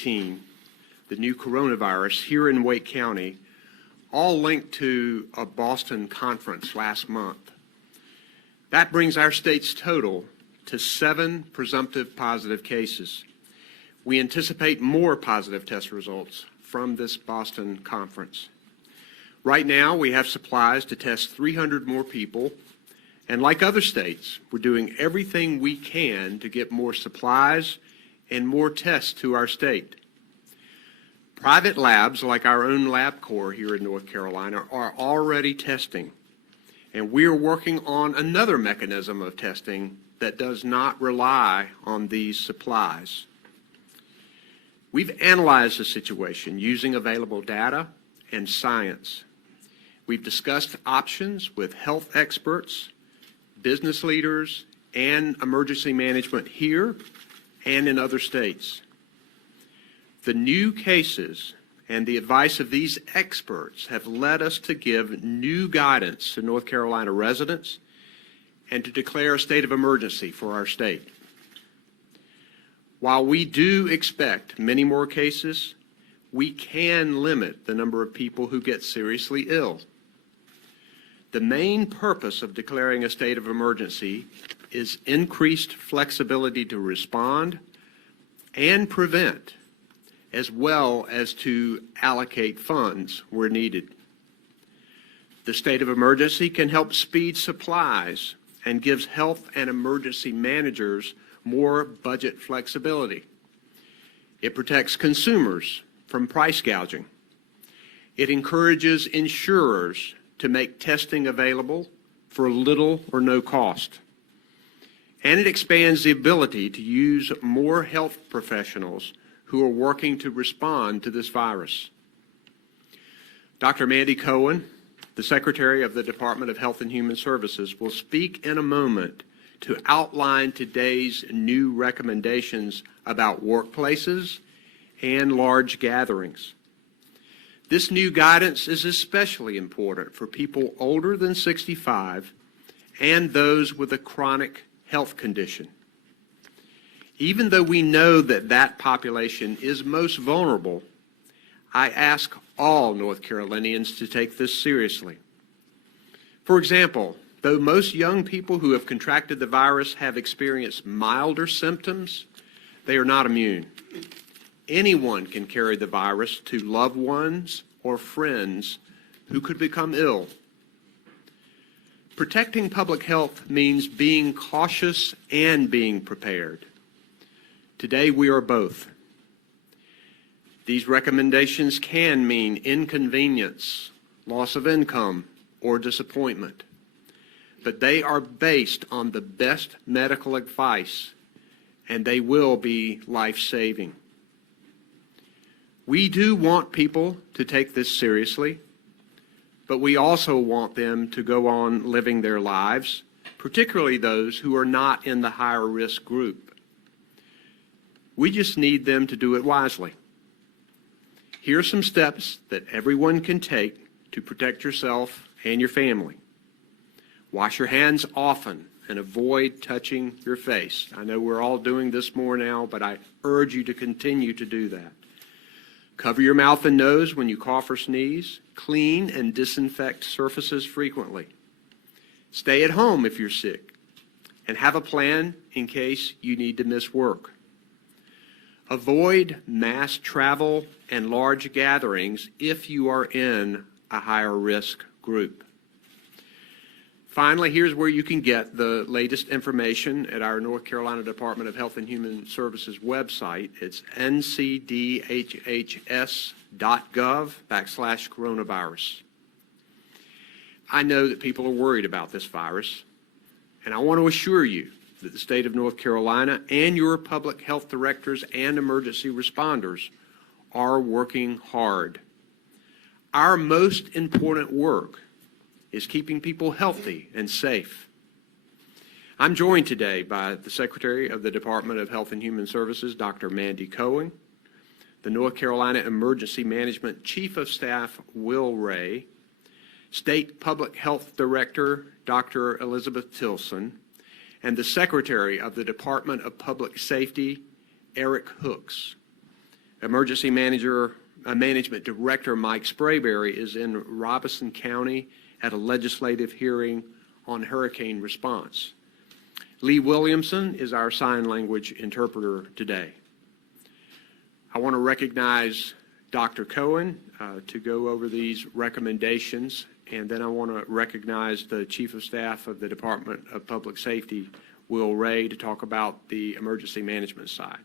COVID-19, the new coronavirus, here in Wake County, all linked to a Boston conference last month. That brings our state's total to 7 presumptive positive cases. We anticipate more positive test results from this Boston conference. Right now, we have supplies to test 300 more people, and like other states, we're doing everything we can to get more supplies and more tests to our state. Private labs, like our own LabCorp here in North Carolina, are already testing, and we are working on another mechanism of testing that does not rely on these supplies. We've analyzed the situation using available data and science. We've discussed options with health experts, business leaders, and emergency management here and in other states. The new cases and the advice of these experts have led us to give new guidance to North Carolina residents and to declare a state of emergency for our state. While we do expect many more cases, we can limit the number of people who get seriously ill. The main purpose of declaring a state of emergency is increased flexibility to respond and prevent, as well as to allocate funds where needed. The state of emergency can help speed supplies and gives health and emergency managers more budget flexibility. It protects consumers from price gouging. It encourages insurers to make testing available for little or no cost. And it expands the ability to use more health professionals who are working to respond to this virus. Dr. Mandy Cohen, the Secretary of the Department of Health and Human Services, will speak in a moment to outline today's new recommendations about workplaces and large gatherings. This new guidance is especially important for people older than 65 and those with a chronic health condition. Even though we know that that population is most vulnerable, I ask all North Carolinians to take this seriously. For example, though most young people who have contracted the virus have experienced milder symptoms, they are not immune. Anyone can carry the virus to loved ones or friends who could become ill. Protecting public health means being cautious and being prepared. Today we are both. These recommendations can mean inconvenience, loss of income, or disappointment, but they are based on the best medical advice, and they will be life-saving. We do want people to take this seriously, but we also want them to go on living their lives, particularly those who are not in the higher risk group. We just need them to do it wisely. Here are some steps that everyone can take to protect yourself and your family. Wash your hands often and avoid touching your face. I know we're all doing this more now, but I urge you to continue to do that. Cover your mouth and nose when you cough or sneeze. Clean and disinfect surfaces frequently. Stay at home if you're sick, and have a plan in case you need to miss work. Avoid mass travel and large gatherings if you are in a higher risk group. Finally, here's where you can get the latest information at our North Carolina Department of Health and Human Services website. It's ncdhhs.gov/coronavirus. I know that people are worried about this virus, and I want to assure you that the state of North Carolina and your public health directors and emergency responders are working hard. Our most important work is keeping people healthy and safe. I'm joined today by the Secretary of the Department of Health and Human Services, Dr. Mandy Cohen, the North Carolina Emergency Management Chief of Staff, Will Ray, State Public Health Director, Dr. Elizabeth Tilson, and the Secretary of the Department of Public Safety, Eric Hooks. Emergency Management Director Mike Sprayberry is in Robeson County at a legislative hearing on hurricane response. Lee Williamson is our sign language interpreter today. I want to recognize Dr. Cohen to go over these recommendations, and then I want to recognize the Chief of Staff of the Department of Public Safety, Will Ray, to talk about the emergency management side.